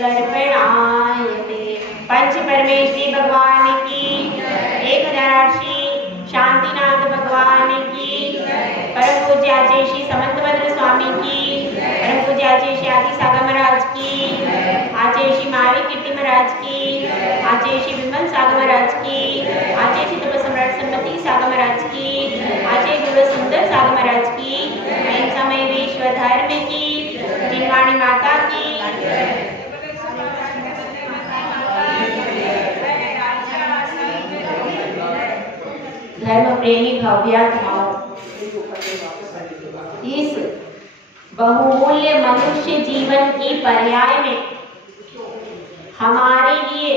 तदर्पणायते। पंच परमेश्वरी भगवान की 1008 शांतिनाथ भगवान की, परम पूज्य आचार्य श्री समंतभद्र स्वामी की, परम पूज्य आचार्य श्री आदि सागर महाराज की, आचार्य श्री महावीर कीर्ति महाराज की, आचार्य श्री विमल सागर महाराज की, आचार्य श्री तप सम्राट सन्मति सागर महाराज की, आचार्य गुरु सुंदर सागर महाराज की, समय विश्व धर्म की, जिनवाणी माता की, धर्म प्रेमी भव्यात्माओं, इस बहुमूल्य मनुष्य जीवन की पर्याय में हमारे लिए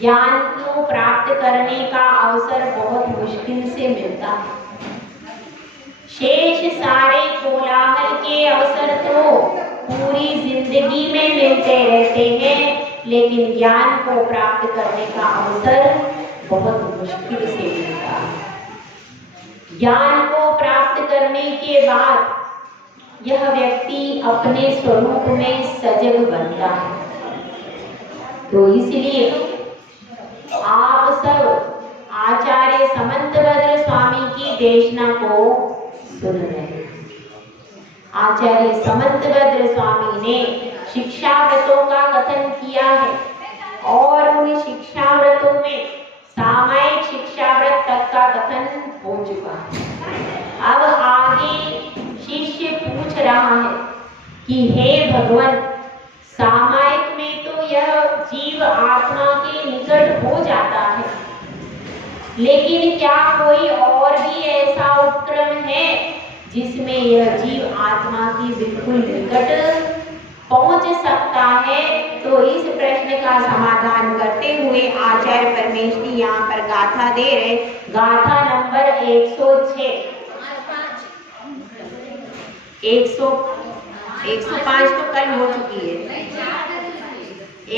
ज्ञान को प्राप्त करने का अवसर बहुत मुश्किल से मिलता है। शेष सारे कोलाहल के अवसर तो पूरी जिंदगी में मिलते रहते हैं, लेकिन ज्ञान को प्राप्त करने का अवसर बहुत मुश्किल से मिलता है। ज्ञान को प्राप्त करने के बाद यह व्यक्ति अपने स्वरूप में सजग बनता है। तो इसलिए आप सब आचार्य समंतभद्र स्वामी की देशना को सुन रहे हैं। आचार्य समंतभद्र स्वामी ने शिक्षाव्रतों का कथन किया है और उन शिक्षाव्रतों में सामायिक शिक्षाव्रत तक का कथन हो चुका है। अब आगे शिष्य पूछ रहा है कि हे भगवान, सामायिक में तो यह जीव आत्मा के निकट हो जाता है, लेकिन क्या कोई और भी ऐसा उपक्रम है जिसमें यह जीव आत्मा की बिल्कुल निकट पहुंच सकता है? तो इस प्रश्न का समाधान करते हुए आचार्य परमेश्वरी यहाँ पर गाथा दे रहे। गाथा नंबर 106। 105 तो कल हो चुकी है।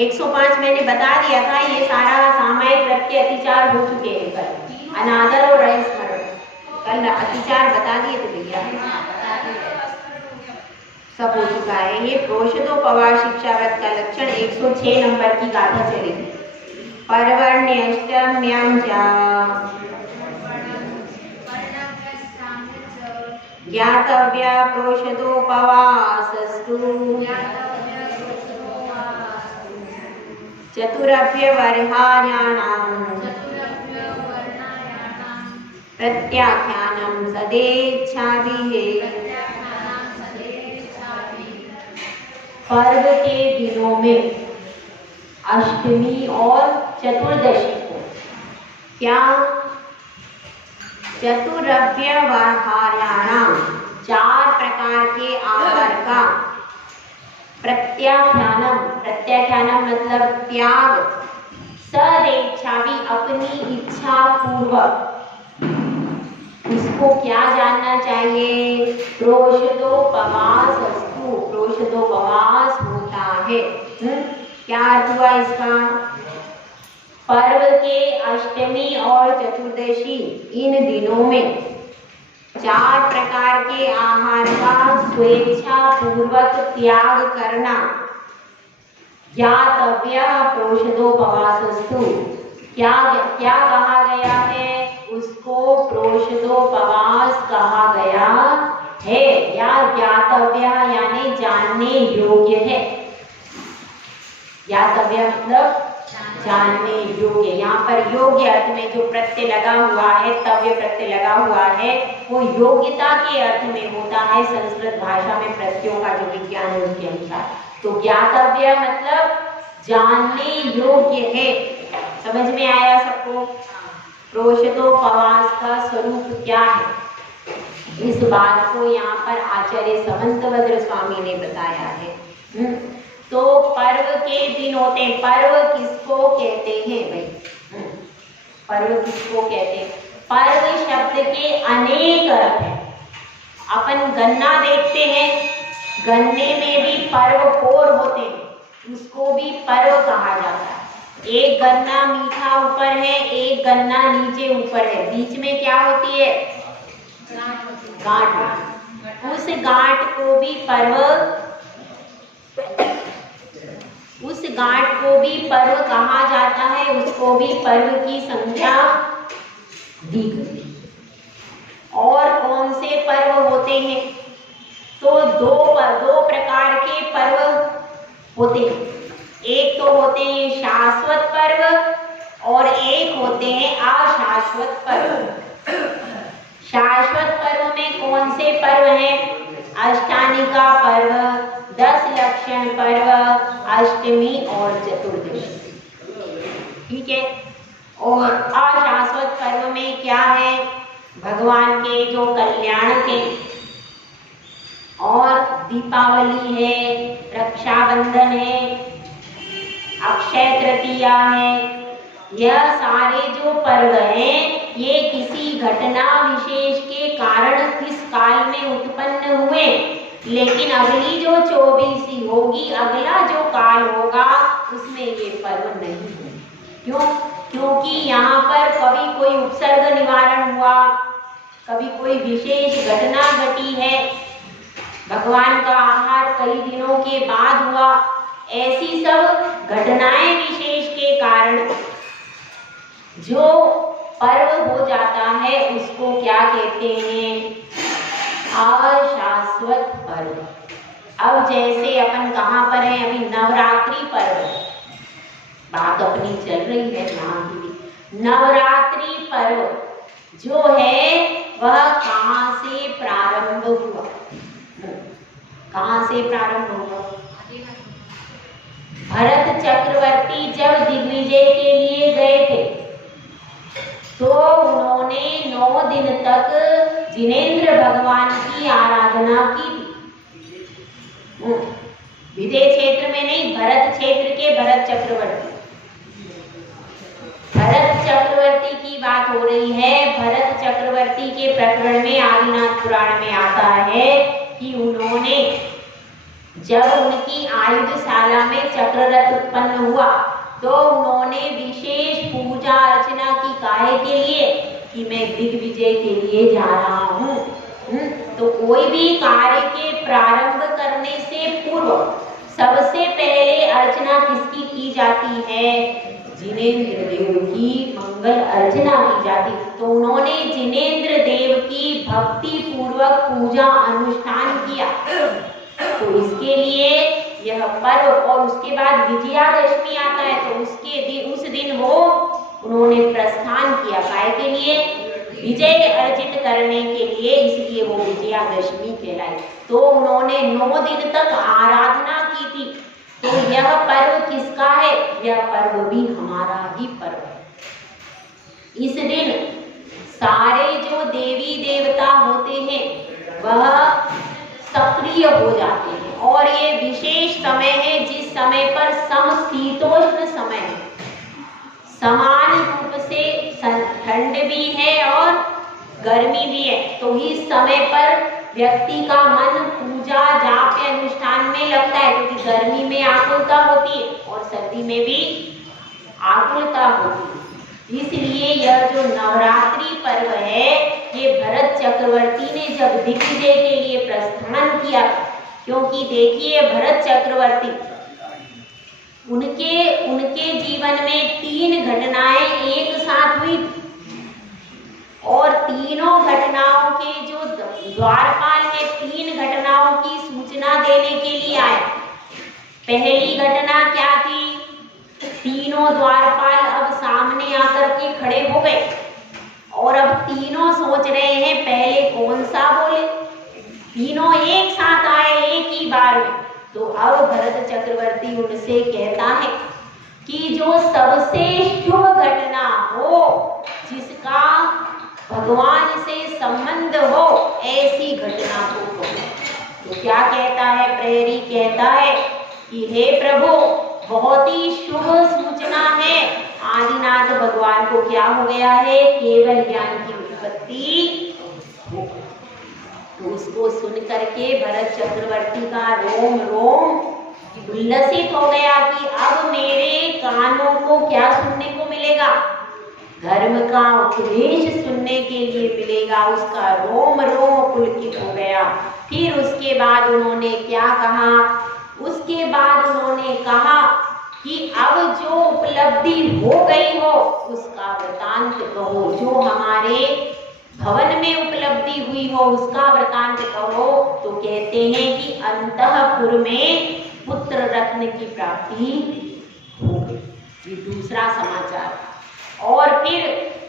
105 मैंने बता दिया था, ये सारा सामायिक प्रत्य अतिचार हो चुके हैं कल, अनादर और स्मरण। कल अतिचार बता दिए थे भैया, सब हो चुका है। ये प्रोषदोपवास शिक्षाव्रत का लक्षण 106 नंबर की गाथा चलेगी। पर्वर्ण्यष्टम्यां च ज्ञातव्य प्रोषदोपवासस्तु चतुरभ्यवर्हाण्यानां प्रत्याख्यानं सदेच्छाभिः। पर्व के दिनों में अष्टमी और चतुर्दशी को क्या चतुरभ्यवर्हाण्यानां 4 प्रकार के आहार का प्रत्याख्यानम, प्रत्याख्यानम मतलब त्याग, सदेच्छाभि अपनी इच्छा पूर्वक, उसको क्या जानना चाहिए? प्रोषदोपवासस्तु, प्रोषदोपवास होता है। क्या अर्थ हुआ इसका? पर्व के अष्टमी और चतुर्दशी इन दिनों में 4 प्रकार के आहार का स्वेच्छा पूर्वक त्याग करना ज्ञातव्य प्रोषदोपवासस्तु। क्या क्या कहा गया है? उसको प्रोषदोपवास कहा गया है, या ज्ञातव्य यानी जानने योग्य है। ज्ञातव्य मतलब जानने योग्य। यहाँ पर योग्य अर्थ में जो प्रत्यय लगा हुआ है, तव्य प्रत्यय लगा हुआ है, वो योग्यता के अर्थ में होता है संस्कृत भाषा में प्रत्ययों का जो विज्ञान है उसके अनुसार। तो ज्ञातव्य मतलब जानने योग्य है। समझ में आया सबको? प्रोषदोपवास का स्वरूप क्या है, इस बात को यहाँ पर आचार्य समंतभद्र स्वामी ने बताया है। तो पर्व के दिन होते हैं। पर्व किसको कहते हैं भाई? पर्व किसको कहते हैं? पर्व शब्द के अनेक अर्थ हैं। अपन गन्ना देखते हैं, गन्ने में भी पर्व पोर होते हैं, उसको भी पर्व कहा जाता है। एक गन्ना मीठा ऊपर है, एक गन्ना नीचे ऊपर है, बीच में क्या होती है? गांठ। उस गांठ को भी पर्व उस गांठ को भी पर्व कहा जाता है, उसको भी पर्व की संज्ञा दी गई। और कौन से पर्व होते हैं? तो दो प्रकार के पर्व होते हैं। एक तो होते हैं शाश्वत पर्व और एक होते हैं अशाश्वत पर्व। शाश्वत पर्व में कौन से पर्व हैं? अष्टानिका पर्व, 10 लक्षण पर्व, अष्टमी और चतुर्दशी। ठीक है। और अशाश्वत पर्व में क्या है? भगवान के जो कल्याण के, और दीपावली है, रक्षाबंधन है, अक्षय तृतीया है। यह सारे जो पर्व हैं ये किसी घटना विशेष के कारण किस काल में उत्पन्न हुए, लेकिन अगली जो 24 होगी, अगला जो काल होगा, उसमें ये पर्व नहीं होंगे। क्यों? क्योंकि यहाँ पर कभी कोई उपसर्ग निवारण हुआ, कभी कोई विशेष घटना घटी है, भगवान का आहार कई दिनों के बाद हुआ, ऐसी सब घटनाएं विशेष के कारण जो पर्व हो जाता है उसको क्या कहते हैं? अशाश्वत पर्व। अब जैसे अपन कहाँ पर हैं? अभी नवरात्रि पर्व, बात अपनी चल रही है यहाँ की। नवरात्रि पर्व जो है वह कहाँ से प्रारंभ हुआ? कहाँ से प्रारंभ हुआ? भरत चक्रवर्ती जब दिग्विजय के लिए गए थे तो उन्होंने 9 दिन तक जिनेंद्र भगवान की आराधना की थी। विजय क्षेत्र में नहीं, भरत क्षेत्र के भरत चक्रवर्ती। भरत चक्रवर्ती की बात हो रही है। भरत चक्रवर्ती के प्रकरण में आदिनाथ पुराण में आता है कि उन्होंने, जब उनकी आयुधशाला में चक्ररथ उत्पन्न हुआ तो उन्होंने विशेष पूजा अर्चना की, काहे के लिए? कि मैं दिग्विजय के लिए जा रहा हूँ। तो कोई भी कार्य के प्रारंभ करने से पूर्व सबसे पहले अर्चना किसकी की जाती है? जिनेंद्र देव की मंगल अर्चना की जाती। तो उन्होंने जिनेंद्र देव की भक्ति पूर्वक पूजा अनुष्ठान किया। तो इसके लिए यह पर्व, और उसके बाद विजयादशमी आता है तो उस दिन वो उन्होंने प्रस्थान किया, काय के लिए? विजय अर्जित करने के लिए, इसलिए वो विजयादशमी कहलाई। तो उन्होंने 9 दिन तक आराधना की थी। तो यह पर्व किसका है? यह पर्व भी हमारा ही पर्व है। इस दिन सारे जो देवी देवता होते हैं वह सक्रिय हो जाते हैं, और ये विशेष समय है जिस समय पर समशीतोष्ण समय है, समान रूप से ठंड भी है और गर्मी भी है। तो इस समय पर व्यक्ति का मन पूजा जाप अनुष्ठान में लगता है, क्योंकि गर्मी में आकुलता होती है और सर्दी में भी आकुलता होती है। इसलिए यह जो नवरात्रि पर्व है, ये भरत चक्रवर्ती ने जब दिग्विजय के लिए प्रस्थान किया, क्योंकि देखिए भरत चक्रवर्ती, उनके जीवन में 3 घटनाएं एक साथ हुई, और तीनों घटनाओं के जो द्वारपाल है 3 घटनाओं की सूचना देने के लिए आए। पहली घटना क्या थी? तीनों द्वारपाल अब सामने आकर के खड़े हो गए, और अब तीनों सोच रहे हैं पहले कौन सा बोले। तीनों एक साथ आए एक ही बार में। तो अब भरत चक्रवर्ती उनसे कहता है कि जो सबसे शुभ घटना हो, जिसका भगवान से संबंध हो, ऐसी घटना को कहो। तो क्या कहता है प्रहरी? कहता है कि हे प्रभु, बहुत ही शुभ सूचना है। आदिनाथ भगवान को क्या हो गया है? केवल ज्ञान की उत्पत्ति हो। तो उसको सुन करके भरत चक्रवर्ती का रोम रोम उल्लसित हो गया कि अब मेरे कानों को क्या सुनने को मिलेगा? धर्म का उपदेश सुनने के लिए मिलेगा। उसका रोम रोम पुलकित हो गया। फिर उसके बाद उन्होंने क्या कहा? उसके बाद उन्होंने कहा कि अब जो उपलब्धि हो गई हो उसका वृतांत कहो, जो हमारे भवन में उपलब्धि हुई हो उसका वृतांत कहो। तो कहते हैं कि अंतःपुर में पुत्र रत्न की प्राप्ति हो गई। ये दूसरा समाचार। और फिर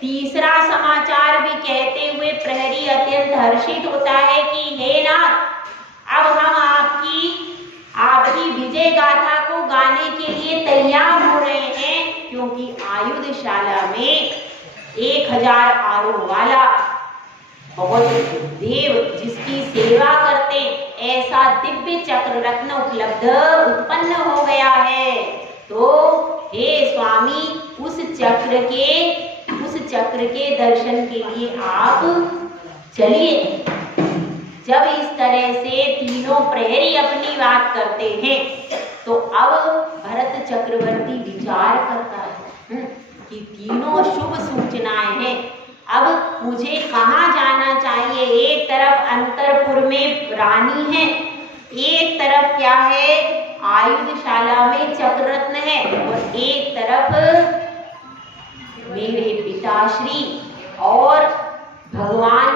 तीसरा समाचार भी कहते हुए प्रहरी अत्यंत हर्षित होता है कि हे नाथ, अब हम आपकी विजय गाथा को गाने के लिए तैयार हो रहे हैं, क्योंकि आयुधशाला में 1000 आरोह वाला बहुत देव जिसकी सेवा करते ऐसा दिव्य चक्र रत्न उत्पन्न हो गया है। तो हे स्वामी, उस चक्र के दर्शन के लिए आप चलिए। जब इस तरह से तीनों प्रहरी अपनी बात करते हैं तो अब भरत चक्रवर्ती विचार करता है कि तीनों शुभ सूचनाएं हैं, अब मुझे कहाँ जाना चाहिए। एक तरफ अंतरपुर में रानी है, एक तरफ क्या है आयुधशाला में चक्ररत्न है, और एक तरफ मेरे पिताश्री और भगवान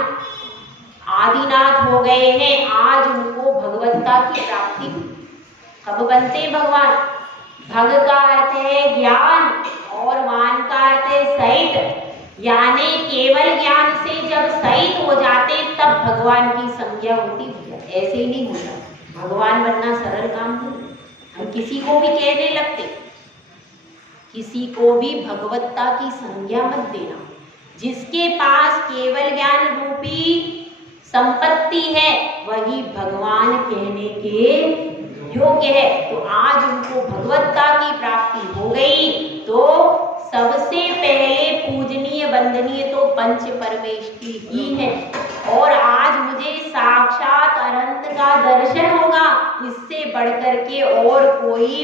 आदिनाथ हो गए हैं। आज उनको भगवत्ता की प्राप्ति कब बनते भगवान। भग का अर्थ है ज्ञान और वान का अर्थ है सहित, यानी केवल ज्ञान से जब सहित हो जाते तब भगवान की संज्ञा होती है। ऐसे ही नहीं होता, भगवान बनना सरल काम नहीं। हम किसी को भी कहने लगते, किसी को भी भगवत्ता की संज्ञा मत देना। जिसके पास केवल ज्ञान रूपी संपत्ति है वही भगवान कहने के योग्य है। तो आज उनको भगवत्ता की प्राप्ति हो गई। तो सबसे पहले पूजनीय वंदनीय तो पंच परमेष्ठी ही है, और आज मुझे साक्षात अनंत का दर्शन होगा। इससे बढ़कर के और कोई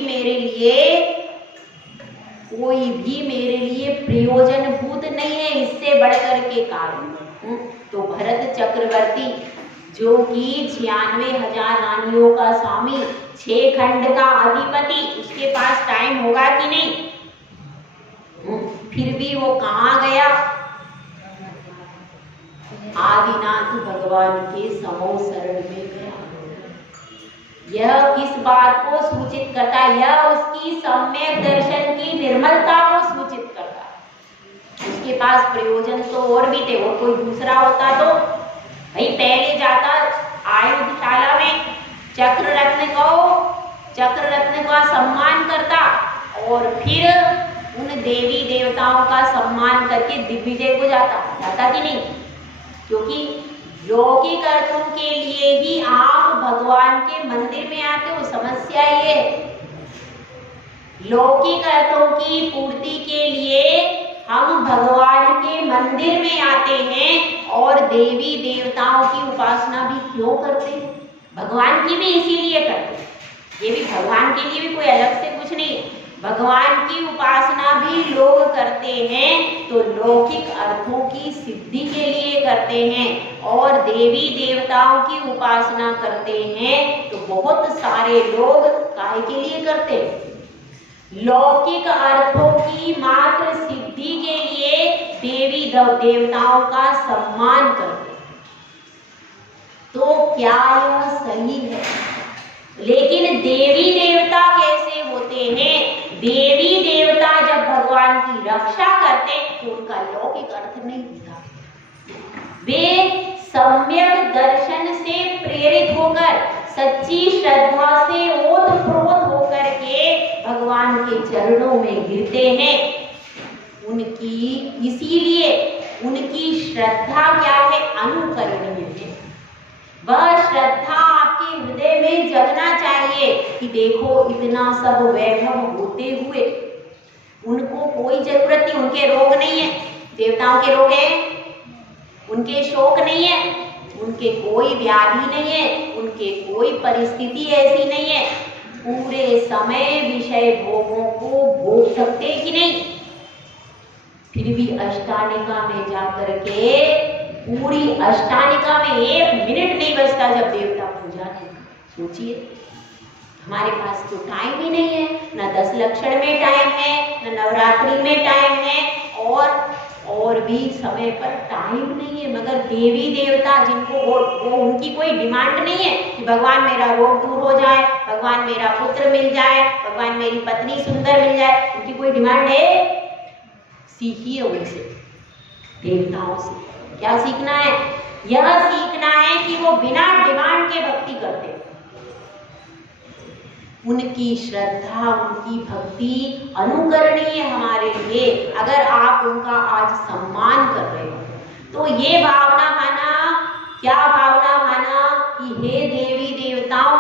भी मेरे लिए प्रयोजनभूत नहीं है, इससे बढ़कर के कार्य। तो भरत चक्रवर्ती जो कि 96,000 रानियों का स्वामी, 6 खंड का अधिपति, उसके पास टाइम होगा कि नहीं। फिर भी वो कहाँ गया, आदिनाथ भगवान के समो शरण में गया। यह किस बात को सूचित करता है, यह उसकी सम्यक दर्शन की निर्मलता को सूचित करता है। उसके पास प्रयोजन तो और भी थे, और कोई दूसरा होता तो भाई पहले जाता आयुधशाला में चक्र रत्न का सम्मान करता, और फिर उन देवी देवताओं का सम्मान करके दिग्विजय को जाता कि नहीं। क्योंकि लौकिक अर्थों के लिए ही आप भगवान के मंदिर में आते हो, समस्या ये है। लौकिक अर्थों की पूर्ति के लिए हम भगवान के मंदिर में आते हैं, और देवी देवताओं की उपासना भी क्यों करते हैं, भगवान की भी इसीलिए करते हैं। ये भी भगवान के लिए भी कोई अलग से कुछ नहीं है, भगवान की उपासना भी लोग करते हैं तो लौकिक अर्थों की सिद्धि के लिए करते हैं, और देवी देवताओं की उपासना करते हैं तो बहुत सारे लोग काहे के लिए करते हैं, लौकिक अर्थों की मात्र सिद्धि के लिए देवी देवताओं का सम्मान करते हैं। तो क्या यह सही है? लेकिन देवी देवता कैसे होते हैं? देवी देवता जब भगवान की रक्षा करते तो उनका लौकिक अर्थ नहीं होता, वे सम्यक दर्शन से प्रेरित होकर सच्ची श्रद्धा से ओतप्रोत होकर के भगवान के चरणों में गिरते हैं। इसीलिए उनकी श्रद्धा क्या है? अनुकरणीय है। वह श्रद्धा आपके हृदय में जगना चाहिए कि देखो इतना सब वैभव होते हुए उनको कोई जरूरत नहीं, उनके रोग नहीं है, देवताओं के रोग है, उनके शोक नहीं है, उनके कोई व्याधि नहीं है, उनके कोई परिस्थिति ऐसी नहीं है, पूरे समय विषय भोगों को भोग सकते कि नहीं, फिर भी अष्टानिका में जाकर के पूरी अष्टानिका में 1 मिनट नहीं बचता जब देवता पूजा नहीं। सोचिए, हमारे पास तो टाइम ही नहीं है, ना 10 लक्षण में टाइम है, न नवरात्रि में टाइम है, और भी समय पर टाइम नहीं है। मगर देवी देवता जिनको वो उनकी कोई डिमांड नहीं है कि भगवान मेरा रोग दूर हो जाए, भगवान मेरा पुत्र मिल जाए, भगवान मेरी पत्नी सुंदर मिल जाए, उनकी कोई डिमांड है? सीखिए उनसे, देवताओं से। क्या सीखना है? यह सीखना है कि वो बिना डिमांड के भक्ति करते हैं। उनकी श्रद्धा, उनकी भक्ति अनुकरणीय हमारे लिए। अगर आप उनका आज सम्मान कर रहे हो तो ये भावना माना, क्या भावना माना कि हे देवी देवताओं,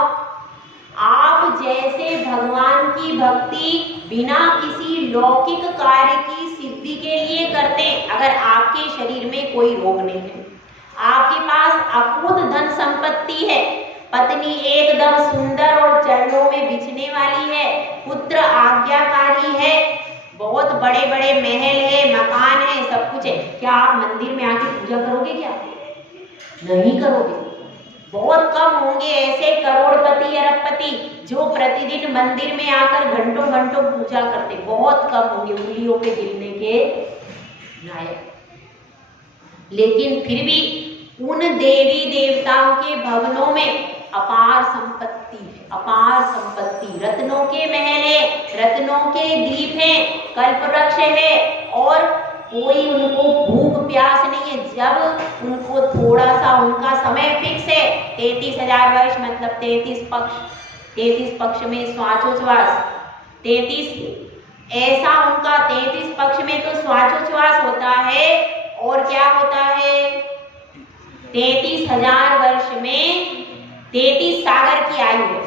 आप जैसे भगवान की भक्ति बिना किसी लौकिक कार्य की सिद्धि के लिए करते हैं। अगर आपके शरीर में कोई रोग नहीं है, आपके पास अकूत धन संपत्ति है, पत्नी एकदम सुंदर और चरणों में बिछने वाली है, पुत्र आज्ञाकारी है, बहुत बड़े बड़े महल है, मकान है, सब कुछ है, क्या आप मंदिर में आके पूजा करोगे? क्या नहीं करोगे। बहुत कम होंगे ऐसे करोड़पति अरबपति जो प्रतिदिन मंदिर में आकर घंटों घंटों पूजा करते, बहुत कम होंगे, उंगलियों पे गिनने के लायक। लेकिन फिर भी उन देवी देवताओं के भवनों में अपार संपत्ति है, अपार संपत्ति, रत्नों के महल है, रत्नों के दीप हैं, कल्प वृक्ष है, और कोई उनको भूख प्यास नहीं है। जब उनको थोड़ा सा, उनका समय फिक्स है, 33,000 वर्ष मतलब 33 पक्ष, 33 पक्ष में श्वासोच्छ्वास, 33 ऐसा उनका 33 पक्ष में तो श्वासोच्छ्वास होता है, और क्या होता है? 33,000 वर्ष में 33 सागर की आयु है।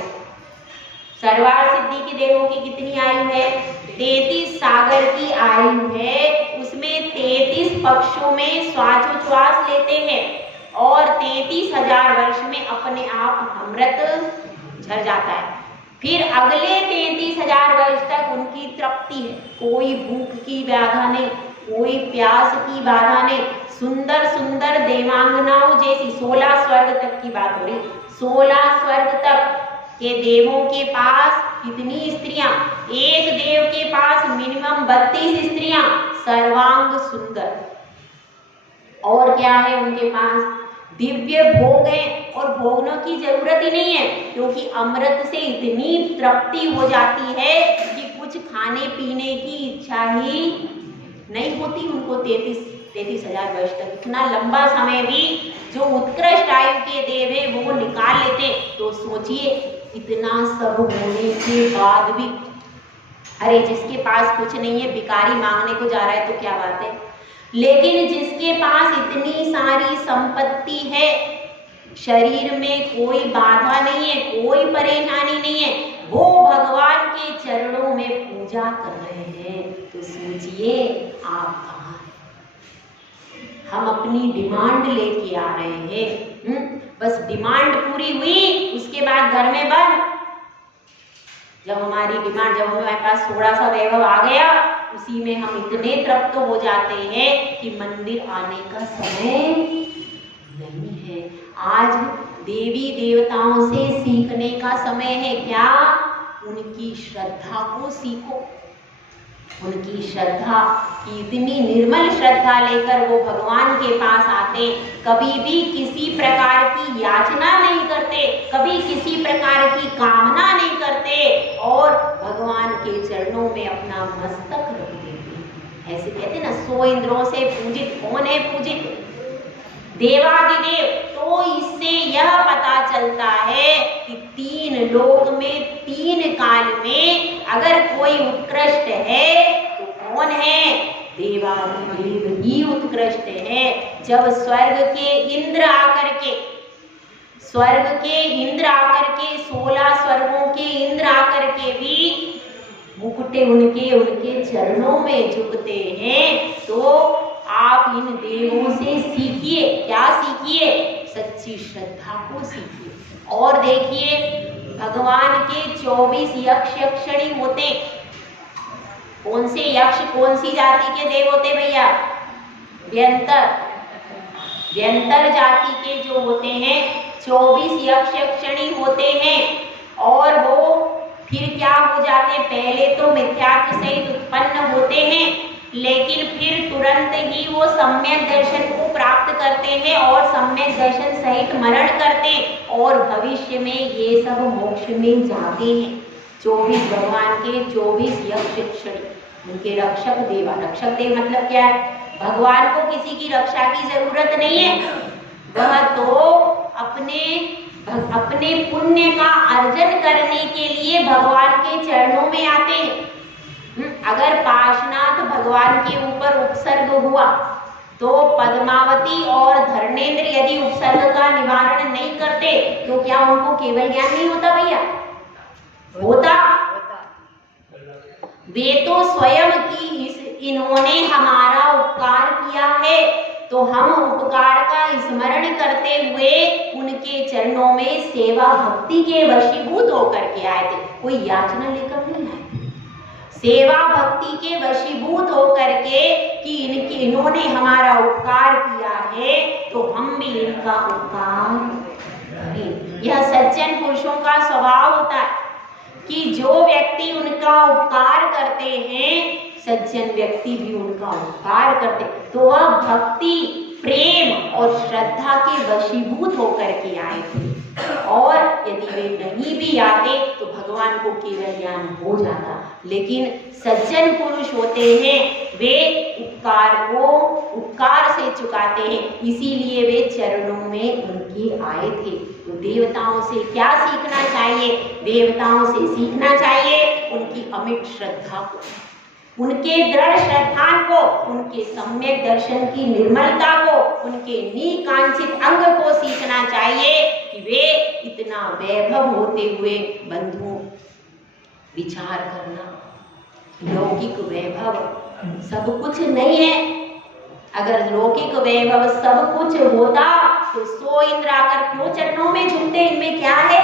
सर्वार सिद्धि की देवों की कितनी आयु है? 33 सागर की आयु है। उसमें 33 पक्षों में श्वासोच्छ्वास लेते हैं, और 33,000 वर्ष में अपने आप अमृत झर जाता है। फिर अगले 33,000 वर्ष तक उनकी तृप्ति है, कोई भूख की बाधा नहीं, कोई प्यास की बाधा नहीं, सुंदर सुंदर देवांगनाओं जैसी। 16 स्वर्ग तक की बात हो रही, 16 स्वर्ग तक के देवों के पास कितनी स्त्रियां? एक देव के पास मिनिमम 32 स्त्रियां, सर्वांग सुंदर। और क्या है उनके पास? दिव्य भोग है, और भोगनों की जरूरत ही नहीं है, क्योंकि अमृत से इतनी तृप्ति हो जाती है कि कुछ खाने पीने की इच्छा ही नहीं होती उनको। 33,000 वर्ष तक, इतना लंबा समय भी जो उत्कृष्ट आयु के देव है वो निकाल लेते। तो सोचिए, इतना सब होने के बाद भी, अरे जिसके पास कुछ नहीं है, भिखारी मांगने को जा रहा है तो क्या बात है, लेकिन जिसके पास इतनी सारी संपत्ति है, शरीर में कोई बाधा नहीं है, कोई परेशानी नहीं है, वो भगवान के चरणों में पूजा कर रहे हैं, तो सोचिए आप कहाँ हैं? हम अपनी डिमांड लेके आ रहे हैं, बस डिमांड पूरी हुई, उसके बाद घर में बंद। जब हमारी डिमांड, जब हमारे पास थोड़ा सा वैभव आ गया, उसी में हम इतने तृप्त हो जाते हैं कि मंदिर आने का समय नहीं है। आज देवी देवताओं से सीखने का समय है। क्या? उनकी श्रद्धा को सीखो, उनकी श्रद्धा की इतनी निर्मल श्रद्धा लेकर वो भगवान के पास आते, कभी भी किसी प्रकार की याचना नहीं करते, कभी किसी प्रकार की कामना नहीं करते, और भगवान के चरणों में अपना मस्तक रख देते। ऐसे कहते ना, 100 इंद्रों से पूजित कौन है? पूजित देवादिदेव। तो इससे यह पता चलता है कि 3 लोक में 3 काल में अगर कोई उत्कृष्ट है तो कौन है? देवादिदेव ही उत्कृष्ट है। जब स्वर्ग के इंद्र आकर के 16 स्वर्गों के इंद्र आकर के भी मुकुटे उनके चरणों में झुकते हैं, तो आप इन देवों से सीखिए। क्या सीखिए? सच्ची श्रद्धा को सीखिए। और देखिए, भगवान के 24 यक्ष यक्षिणी होते। कौन से यक्ष, कौन सी जाति के देव होते भैया? व्यंतर जाति के जो होते हैं 24 यक्ष यक्षिणी होते हैं, और वो फिर क्या हो जाते, पहले तो मिथ्यात्व सहित उत्पन्न होते हैं, लेकिन फिर तुरंत ही वो सम्यक दर्शन को प्राप्त करते हैं और सम्यक दर्शन सहित मरण करते हैं और भविष्य में ये सब मोक्ष में जाते हैं। 24 भगवान के 24 यक्ष उनके रक्षक देव। रक्षक देव मतलब क्या है? भगवान को किसी की रक्षा की जरूरत नहीं है, वह तो अपने पुण्य का अर्जन करने के लिए भगवान के चरणों में आते हैं। अगर पाशनाथ भगवान के ऊपर उपसर्ग हुआ तो पद्मावती और धर्मेंद्र यदि उपसर्ग का निवारण नहीं करते तो क्या उनको केवल ज्ञान नहीं होता भैया? होता। वे तो स्वयं की इन्होंने हमारा उपकार किया है, तो हम उपकार का स्मरण करते हुए उनके चरणों में सेवा भक्ति के वशीभूत होकर के आए थे। कोई याचना लेकर नहीं आए थे, सेवा भक्ति के वशीभूत होकर के कि इन्होंने हमारा उपकार किया है तो हम भी इनका उपकार करें। यह सज्जन पुरुषों का स्वभाव होता है कि जो व्यक्ति उनका उपकार करते हैं, सज्जन व्यक्ति भी उनका उपकार करते, तो वह भक्ति, प्रेम और श्रद्धा के वशीभूत होकर के आए थे। और यदि वे नहीं भी आते तो भगवान को केवल ज्ञान हो जाता। लेकिन सज्जन पुरुष होते हैं, वे उपकार को उपकार से चुकाते हैं, इसीलिए वे चरणों में उनके आए थे। तो देवताओं से क्या सीखना चाहिए? देवताओं से सीखना चाहिए उनकी अमिट श्रद्धा को, उनके दृढ़ श्रद्धान को, उनके सम्यक दर्शन की निर्मलता को, उनके निकांक्षित अंग को सीखना चाहिए कि वे इतना वैभव होते हुए बंधु विचार करना, लौकिक वैभव सब कुछ नहीं है। अगर लौकिक वैभव सब कुछ होता तो 100 इंद्र आकर क्यों चरणों में झुकते? इनमें क्या है?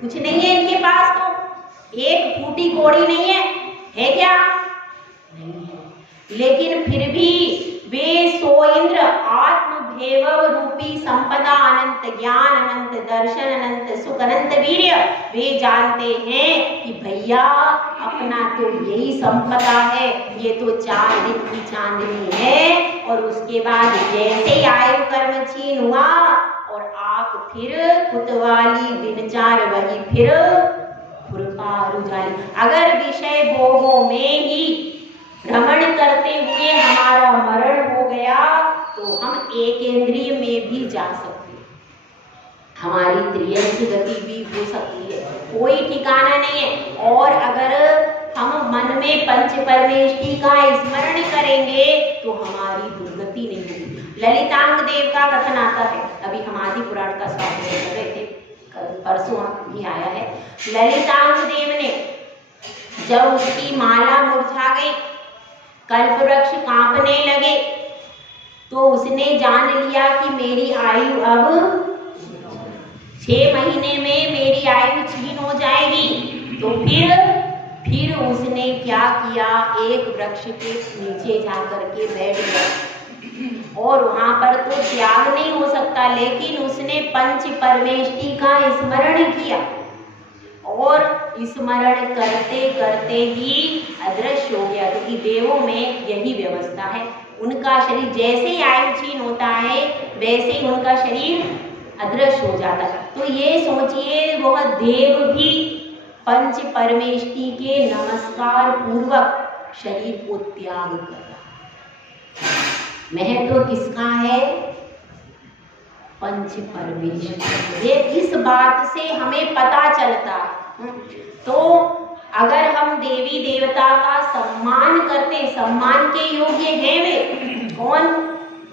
कुछ नहीं है इनके पास, तो एक फूटी कौड़ी नहीं है क्या? नहीं है। लेकिन फिर भी वे 100 इंद्र आत्मभैभव रूपी संपदा, अनंत ज्ञान, अनंत दर्शन, अनंत सुख, अनंत वीर्य, वे जानते हैं कि भैया अपना तो यही संपदा है, ये तो 4 दिन की चांदनी है और उसके बाद जैसे ही आयु कर्म छीन हुआ और आप फिर कुतवाली बिनचार वही फिर खुरपारू जाली। अगर विषय भोगों में ही भ्रमण करते हुए हमारा मरण हो गया तो हम एक इंद्रिय में भी जा सकते हैं, हमारी त्रियंश गति भी हो सकती है, कोई ठिकाना नहीं है। और अगर हम मन में पंच परमेष्टि का स्मरण करेंगे तो हमारी दुर्गति नहीं होगी। ललितांग देव का कथन आता है, अभी हम आदि पुराण का स्वाध्याय कर रहे थे, परसों भी आया है। ललितांग देव ने जब उसकी माला मुरझा गई, कल्पवृक्ष कांपने लगे, तो उसने जान लिया कि मेरी आयु अब 6 महीने में मेरी आयु छीन हो जाएगी। तो फिर उसने क्या किया, एक वृक्ष के नीचे जाकर के बैठ गया और वहां पर तो त्याग नहीं हो सकता, लेकिन उसने पंच परमेष्टि का स्मरण किया और स्मरण करते करते ही अदृश्य हो गया। क्योंकि देवों में यही व्यवस्था है, उनका शरीर जैसे ही आयु छीन होता है वैसे ही उनका शरीर अदृश्य हो जाता है। तो ये सोचिए वह देव भी पंच परमेष्टि के नमस्कार पूर्वक शरीर को त्याग कर रहा। महत्व किसका है? पंच परमेष्टि। ये इस बात से हमें पता चलता है। तो अगर हम देवी देवता का सम्मान करते, सम्मान के योग्य हैं वे कौन?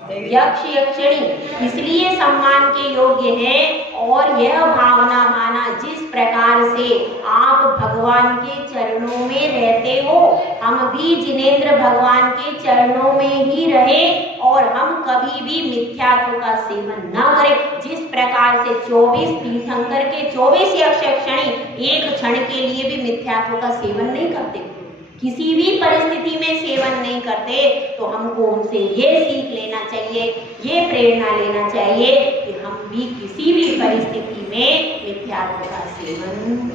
यक्ष यक्षिणी इसलिए सम्मान के योग्य है। और यह भावना माना जिस प्रकार से आप भगवान के चरणों में रहते हो, हम भी जिनेंद्र भगवान के चरणों में ही रहे और हम कभी भी मिथ्यात्व का सेवन न करें। जिस प्रकार से 24 तीर्थंकर के 24 यक्ष यक्षिणी एक क्षण के लिए भी मिथ्यात्व का सेवन नहीं करते, किसी भी परिस्थिति में सेवन नहीं करते, तो हमको उनसे ये सीख लेना चाहिए, ये प्रेरणा लेना चाहिए कि हम भी किसी भी परिस्थिति में मिथ्यात्व का सेवन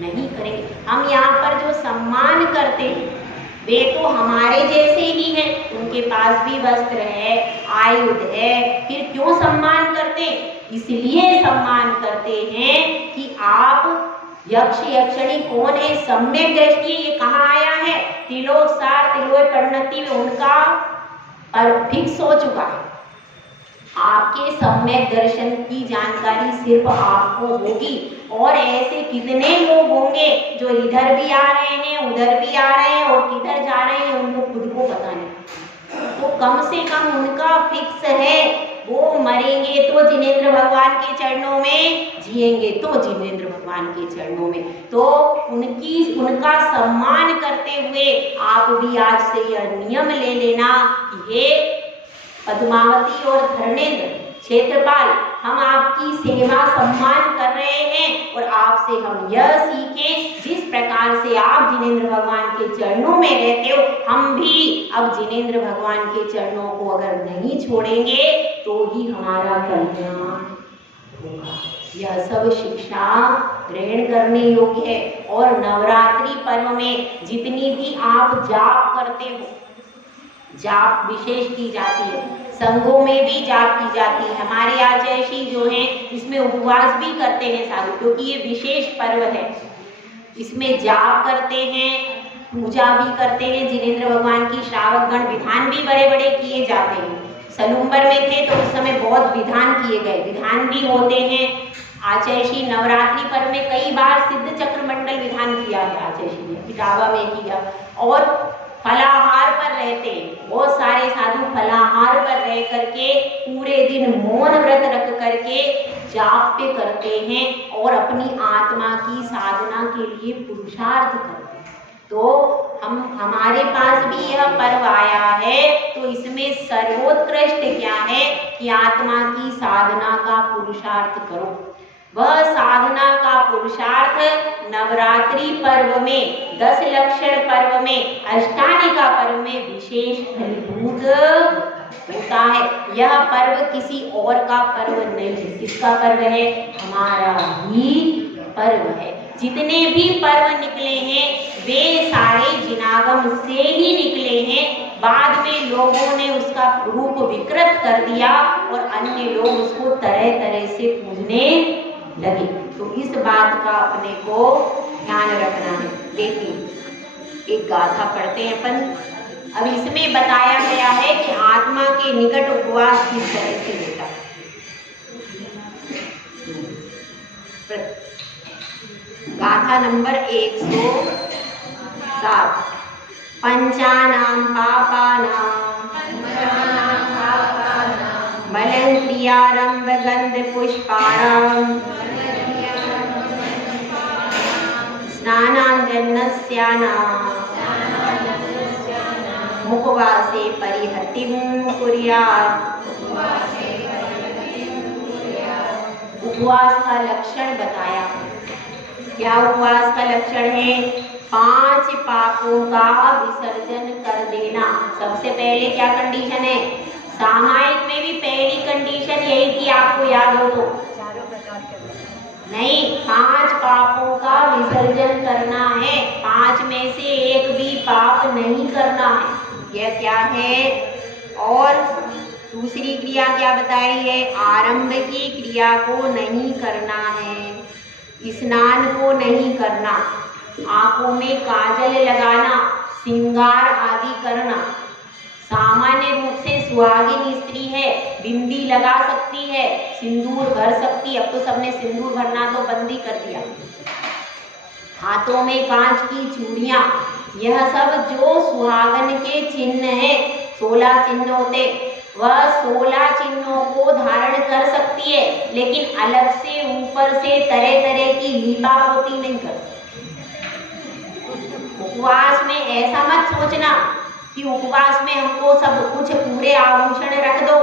नहीं करेंगे। हम यहाँ पर जो सम्मान करते हैं वे तो हमारे जैसे ही हैं, उनके पास भी वस्त्र है, आयुध है, फिर क्यों सम्मान करते? इसलिए सम्मान करते हैं कि आप यक्ष यक्षिणी कौन है, सम्यक दृष्टि, ये कहाँ आया है? त्रिलोक सार त्रिलोक परिणति में उनका पर फिक्स हो चुका है। आपके सम्यक दर्शन की जानकारी सिर्फ आपको होगी, और ऐसे कितने लोग होंगे जो इधर भी आ रहे हैं, उधर भी आ रहे हैं और किधर जा रहे हैं उनको खुद को पता नहीं। तो कम से कम उनका फिक्स है, वो मरेंगे तो जिनेंद्र भगवान के चरणों में, जिएंगे तो जिनेंद्र भगवान के चरणों में। तो उनका सम्मान करते हुए आप भी आज से यह नियम ले लेना कि हे पद्मावती और धर्मेंद्र क्षेत्रपाल, हम आपकी सेवा सम्मान कर रहे हैं और आपसे हम यह सीखें, जिस प्रकार से आप जिनेंद्र भगवान के चरणों में रहते हो, हम भी अब जिनेंद्र भगवान के चरणों को अगर नहीं छोड़ेंगे तो ही हमारा कल्याण होगा। यह सब शिक्षा ग्रहण करने योग्य है। और नवरात्रि पर्व में जितनी भी आप जाप करते हो, जाप विशेष की जाती है, संघों में भी जाप की जाती है। हमारे आचार्य जो हैं इसमें उपवास भी करते हैं साधु, क्योंकि ये विशेष पर्व है। इसमें जाप करते हैं, पूजा भी करते हैं, जिनेंद्र भगवान की श्रावक गण विधान भी बड़े बड़े किए जाते हैं। सलूम्बर में थे तो उस समय बहुत विधान किए गए, विधान भी होते हैं। आचार्य नवरात्रि पर्व में कई बार सिद्ध चक्र मंडल विधान किया है आचार्य ने, इटावा में किया। और फलाहार पर रहते, बहुत सारे साधु फलाहार पर रह करके पूरे दिन मौन व्रत रख करके जाप पे करते हैं और अपनी आत्मा की साधना के लिए पुरुषार्थ करते हैं। तो हमारे पास भी यह पर्व आया है, तो इसमें सर्वोत्कृष्ट क्या है कि आत्मा की साधना का पुरुषार्थ करो। वह साधना का पुरुषार्थ नवरात्रि पर्व में, 10 लक्षण पर्व में, अष्टानिका पर्व में विशेष फलीभूत होता है। यह पर्व किसी और का पर्व नहीं है। किसका पर्व है? हमारा ही पर्व है। जितने भी पर्व निकले हैं वे सारे जिनागम से ही निकले हैं। बाद में लोगों ने उसका रूप विकृत कर दिया और अन्य लोग उसको तरह तरह से पूजने लगे। तो इस बात का अपने को ध्यान रखना है। देखिए एक गाथा पढ़ते हैं अपन। अब इसमें बताया गया है कि आत्मा के निकट उपवास किस तरह से होता है। गाथा नंबर 107। पंचानां पापानां बलं क्रियारंभ गंध पुष्पाणां स्नानाञ्जनस्यानां उपवासे परिहतिं कुर्यात्। उपवास का लक्षण बताया। क्या उपवास का लक्षण है? 5 पापों का विसर्जन कर देना। सबसे पहले क्या कंडीशन है? सामायिक में भी पहली कंडीशन यही थी, आपको याद हो तो। नहीं, 5 पापों का विसर्जन करना है। 5 में से एक भी पाप नहीं करना है। यह क्या है? और दूसरी क्रिया क्या बताई है? आरंभ की क्रिया को नहीं करना है, स्नान को नहीं करना, आंखों में काजल लगाना, श्रृंगार आदि करना। सामान्य रूप से सुहागिन स्त्री है, बिंदी लगा सकती है, सिंदूर भर सकती है। अब तो सबने सिंदूर भरना तो बंदी कर दिया। हाथों में कांच की चूड़ियां, यह सब जो सुहागन के चिन्ह है, 16 चिन्ह होते, वह 16 चिन्हों को धारण कर सकती है, लेकिन अलग से ऊपर से तरह तरह की लीपा पोती नहीं कर सकती। उपवास में ऐसा मत सोचना कि उपवास में हमको सब कुछ पूरे आभूषण रख दो,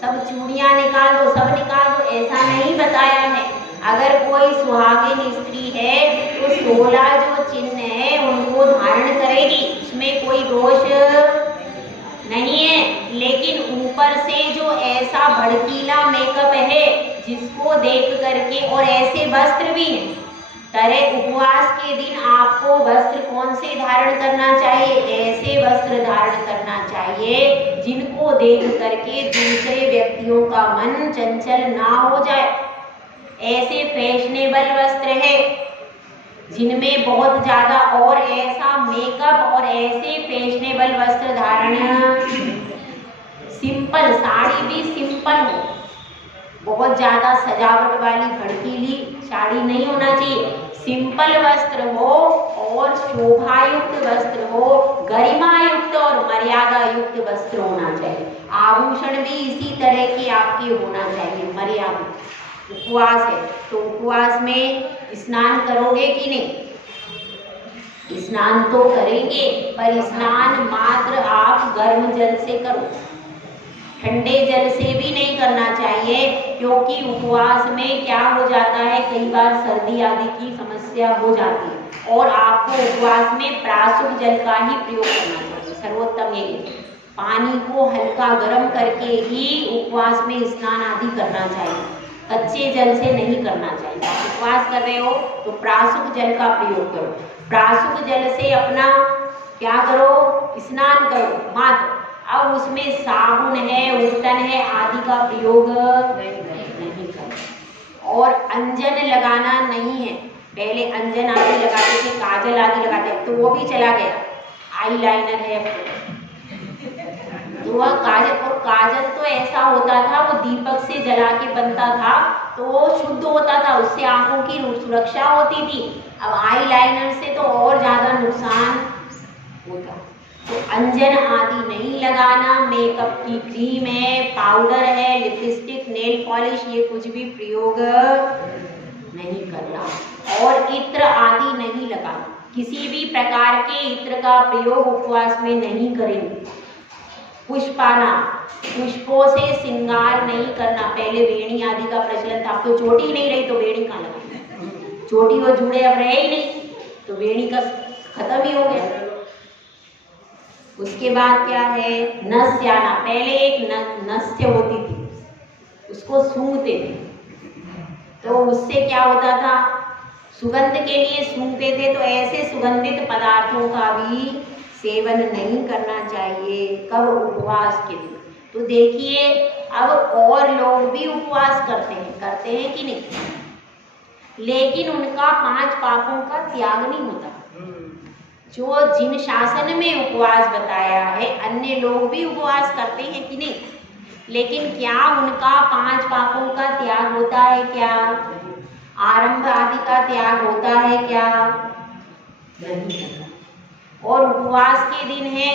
सब चूड़ियां निकाल दो, सब निकाल दो, ऐसा नहीं बताया है। अगर कोई सुहागिन स्त्री है तो 16 जो चिन्ह है उनको धारण करेगी, उसमें कोई दोष नहीं है। लेकिन ऊपर से जो ऐसा भड़कीला मेकअप है जिसको देख करके, और ऐसे वस्त्र भी हैं तरह उपवास के दिन आपको वस्त्र कौन से धारण करना चाहिए? ऐसे वस्त्र धारण करना चाहिए जिनको देख करके दूसरे व्यक्तियों का मन चंचल ना हो जाए। ऐसे फैशनेबल वस्त्र है जिनमें बहुत ज्यादा और ऐसा मेकअप और ऐसे फैशनेबल वस्त्र धारण, सिंपल साड़ी भी सिंपल हो, बहुत ज्यादा सजावट वाली भड़कीली साड़ी नहीं होना चाहिए। सिंपल वस्त्र हो और शोभायुक्त वस्त्र हो, गरिमायुक्त और मर्यादा युक्त वस्त्र होना चाहिए। आभूषण भी इसी तरह के आपके होना चाहिए, मर्यादा। उपवास है तो उपवास में स्नान करोगे कि नहीं? स्नान तो करेंगे, पर स्नान मात्र आप गर्म जल से करो, ठंडे जल से भी नहीं करना चाहिए, क्योंकि उपवास में क्या हो जाता है, कई बार सर्दी आदि की समस्या हो जाती है और आपको उपवास में प्राशुद्ध जल का ही प्रयोग करना चाहिए। सर्वोत्तम यही है, पानी को हल्का गर्म करके ही उपवास में स्नान आदि करना चाहिए, कच्चे जल से नहीं करना चाहिए। आप उपवास कर रहे हो तो प्राशुद्ध जल का प्रयोग करो, प्राशुद्ध जल से अपना क्या करो, स्नान करो मात्र। अब उसमें साबुन है, उल्टन है आदि का प्रयोग नहीं करना और अंजन लगाना नहीं है। पहले अंजन आदि लगाते थे, काजल आदि लगाते थे, तो वो भी चला गया। आईलाइनर है तो वह काजल, और काजल तो ऐसा होता था वो दीपक से जला के बनता था तो वो शुद्ध होता था, उससे आंखों की सुरक्षा होती थी। अब आईलाइनर से तो और ज्यादा नुकसान होता। तो अंजन आदि नहीं लगाना, मेकअप की क्रीम है, पाउडर है, लिपस्टिक, नेल पॉलिश, ये कुछ भी प्रयोग नहीं करना और इत्र आदि नहीं लगाना। किसी भी प्रकार के इत्र का प्रयोग उपवास में नहीं करेंगे। पुष्पाना, पुष्पों से श्रृंगार नहीं करना। पहले वेणी आदि का प्रचलन था, अब तो चोटी नहीं रही तो वेणी कहाँ लगाई? चोटी और जूड़े अब रहे ही नहीं तो वेणी का खत्म ही हो गया। उसके बाद क्या है, नस्याना। पहले एक नस्य होती थी, उसको सूंघते थे तो उससे क्या होता था, सुगंध के लिए सूंघते थे। तो ऐसे सुगंधित पदार्थों का भी सेवन नहीं करना चाहिए। कब? उपवास के दिन। तो देखिए अब और लोग भी उपवास करते हैं कि नहीं, लेकिन उनका 5 पापों का त्याग नहीं होता। जो जिन शासन में उपवास बताया है, अन्य लोग भी उपवास करते हैं कि नहीं, लेकिन क्या उनका 5 पापों का त्याग होता है क्या? आरंभ आदि का त्याग होता है क्या? नहीं होता। और उपवास के दिन है,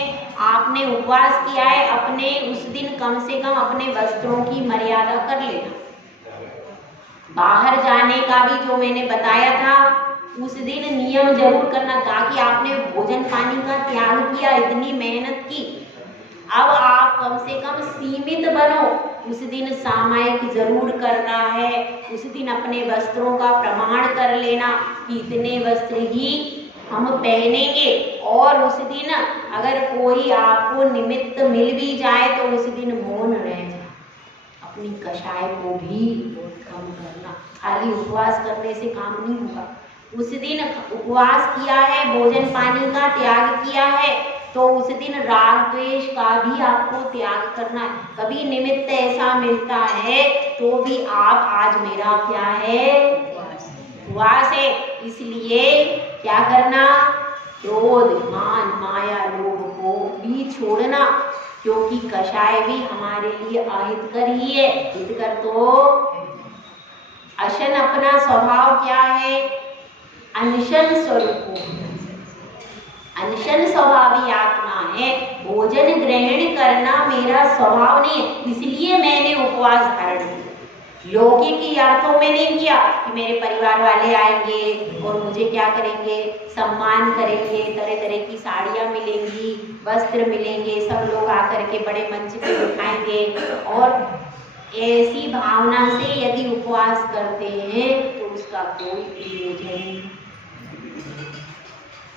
आपने उपवास किया है, अपने उस दिन कम से कम अपने वस्त्रों की मर्यादा कर लेना। बाहर जाने का भी जो मैंने बताया था, उस दिन नियम जरूर करना, ताकि आपने भोजन पानी का त्याग किया, इतनी मेहनत की, अब आप कम से कम सीमित बनो। उस दिन सामायिक जरूर करना है, उस दिन अपने वस्त्रों का प्रमाण कर लेना कि इतने वस्त्र ही हम पहनेंगे। और उस दिन अगर कोई आपको निमित्त मिल भी जाए तो उस दिन मौन रह जाए, अपनी कषाय को भी कम करना। खाली उपवास करने से काम नहीं होगा। उस दिन उपवास किया है, भोजन पानी का त्याग किया है, तो उस दिन राग द्वेष का भी आपको त्याग करना है। कभी निमित्त ऐसा मिलता है तो भी आप, आज मेरा क्या है, उपवास है, इसलिए क्या करना, क्रोध मान माया लोभ को भी छोड़ना, क्योंकि कषाय भी हमारे लिए अहितकर ही है। हितकर तो अशन अपना स्वभाव क्या है, अनशन स्वरूप, अनशन स्वभावी आत्मा है। भोजन ग्रहण करना मेरा स्वभाव नहीं है, इसलिए मैंने उपवास धारण किया। लौकिक अर्थों में नहीं किया कि मेरे परिवार वाले आएंगे और मुझे क्या करेंगे, सम्मान करेंगे, तरह तरह की साड़ियाँ मिलेंगी, वस्त्र मिलेंगे, सब लोग आकर के बड़े मंच पे उठाएंगे। और ऐसी भावना से यदि उपवास करते हैं तो उसका कोई प्रयोजन नहीं।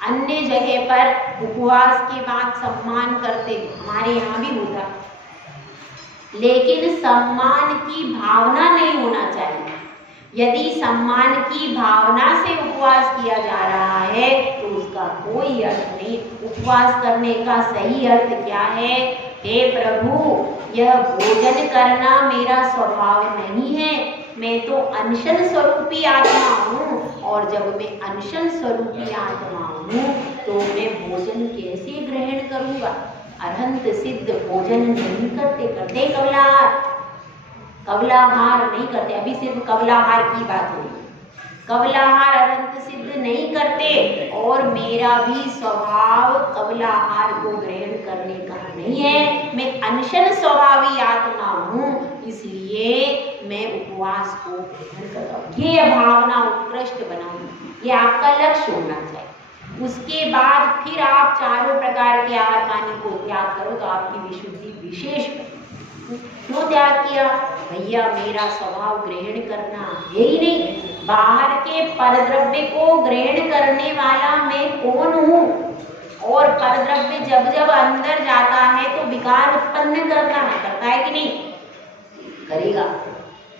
अन्य जगह पर उपवास के बाद सम्मान करते, हमारे यहाँ भी होता, लेकिन सम्मान की भावना नहीं होना चाहिए। यदि सम्मान की भावना से उपवास किया जा रहा है तो उसका कोई अर्थ नहीं। उपवास करने का सही अर्थ क्या है? हे प्रभु, यह भोजन करना मेरा स्वभाव नहीं है, मैं तो अनशन स्वरूपी आत्मा हूँ, और जब मैं अनशन स्वरूपी आत्मा हूँ तो मैं भोजन कैसे ग्रहण करूँगा? अरहंत सिद्ध भोजन नहीं करते कवलाहार नहीं करते। अभी सिर्फ कवलाहार की बात हुई, कवलाहार अरहंत सिद्ध नहीं करते, और मेरा भी स्वभाव कवलाहार को ग्रहण करने का नहीं है। मैं अनशन स्वभावी आत्मा हूँ, इसलिए मैं उपवास को ग्रहण करता हूँ। ये भावना उत्कृष्ट बनानी, ये आपका लक्ष्य होना चाहिए। उसके बाद फिर आप चारों प्रकार के आहार पानी को त्याग करो तो आपकी विशुद्धि विशेष बनेगी। क्यों त्याग किया? भैया मेरा स्वभाव ग्रहण करना है ही नहीं। बाहर के परद्रव्य को ग्रहण करने वाला मैं कौन हूँ? और परद्रव्य जब जब अंदर जाता है तो विकार उत्पन्न करता है कि नहीं? करेगा,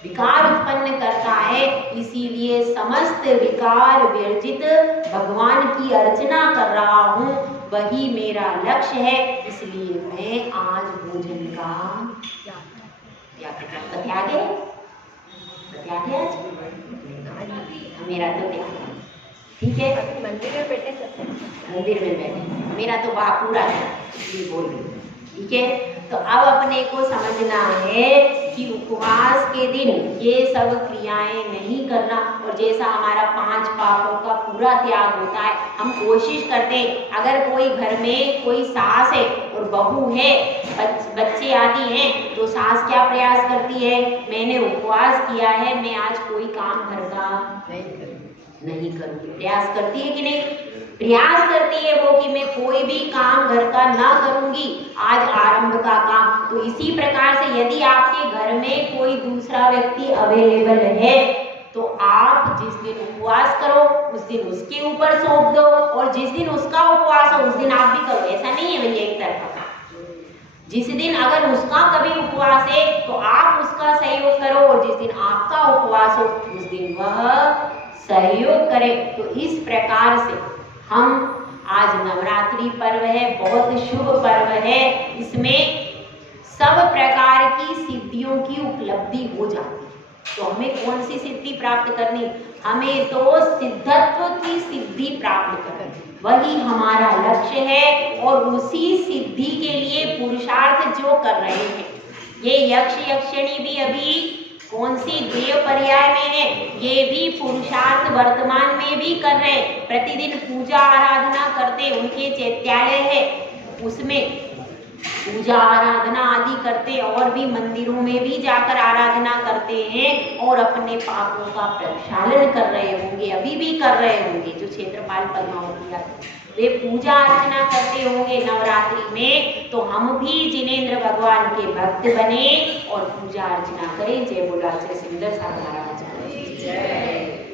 विकार उत्पन्न करता है। इसीलिए समस्त विकार वर्जित भगवान की अर्चना कर रहा हूँ, वही मेरा लक्ष्य है। इसलिए मैं आज भोजन का त्याग है, आज मेरा तो त्याग है। ठीक है, मंदिर में बैठे मेरा तो बाप पूरा है, इसलिए बोल रही। ठीक है, तो अब अपने को समझना है कि उपवास के दिन ये सब क्रियाएं नहीं करना। और जैसा हमारा 5 पापों का पूरा त्याग होता है, हम कोशिश करते हैं, अगर कोई घर में कोई सास है और बहू है, बच्चे आदि हैं, तो सास क्या प्रयास करती है? मैंने उपवास किया है, मैं आज कोई काम घर का नहीं करूँगी। प्रयास करती है कि नहीं? प्रयास करती है वो कि मैं कोई भी काम घर का ना करूंगी, आज आरंभ का काम। तो इसी प्रकार से यदि आपके घर में कोई दूसरा व्यक्ति अवेलेबल है तो आप जिस दिन उपवास करो उस दिन उसके ऊपर सौंप दो, और जिस दिन उसका उपवास हो उस दिन आप भी करो। ऐसा नहीं है भैया एक तरफा। जिस दिन अगर उसका कभी उपवास है तो आप उसका सहयोग करो, और जिस दिन आपका उपवास हो उस दिन वह सहयोग करे। तो इस प्रकार से हम आज नवरात्रि पर्व है, बहुत शुभ पर्व है, इसमें सब प्रकार की सिद्धियों की उपलब्धि हो जाती है। तो हमें कौन सी सिद्धि प्राप्त करनी? हमें तो सिद्धत्व की सिद्धि प्राप्त करनी, वही हमारा लक्ष्य है। और उसी सिद्धि के लिए पुरुषार्थ जो कर रहे हैं, ये यक्ष यक्षिणी भी अभी कौन सी देव पर्याय में है, ये भी पुरुषार्थ वर्तमान में भी कर रहे हैं। प्रतिदिन पूजा आराधना करते, उनके चैत्यालय है, उसमें पूजा आराधना आदि करते, और भी मंदिरों में भी जाकर आराधना करते हैं, और अपने पापों का प्रक्षालन कर रहे होंगे, अभी भी कर रहे होंगे। जो क्षेत्रपाल पद्मावती वे पूजा अर्चना करते होंगे नवरात्रि में, तो हम भी जिनेंद्र भगवान के भक्त बने और पूजा अर्चना करें। जय बोला जय सिंगर साहब महाराज की जय।